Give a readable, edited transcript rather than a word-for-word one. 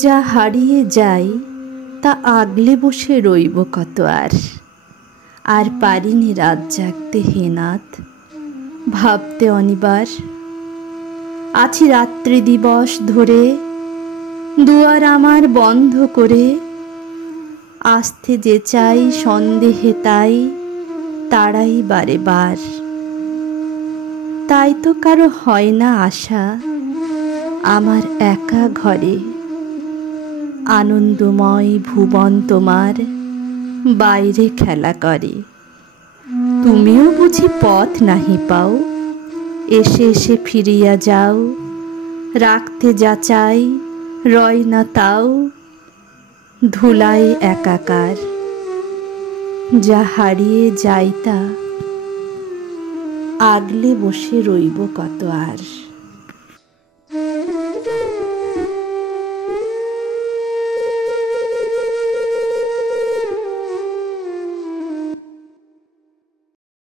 যা হারিয়ে যাই তা আগলে বসে রইব কত আর পারিনি রাত জাগতে হে নাথ, ভাবতে অনিবার। আছি রাত্রি দিবস ধরে দুয়ার আমার বন্ধ করে, আসতে যে চাই সন্দেহে তাই তাড়াই বারে বার। তাই তো কারো হয় না আশা আমার একা ঘরে, আনন্দময় ভুবন তোমার বাইরে খেলা করে। তুমিও বুঝি পথ নাহি পাও, এসে এসে ফিরিয়া যাও, রাখতে যা চাই রয় না তাও, ধুলায় একাকার। যা হারিয়ে যাই তা আগলে বসে রইব কত আর।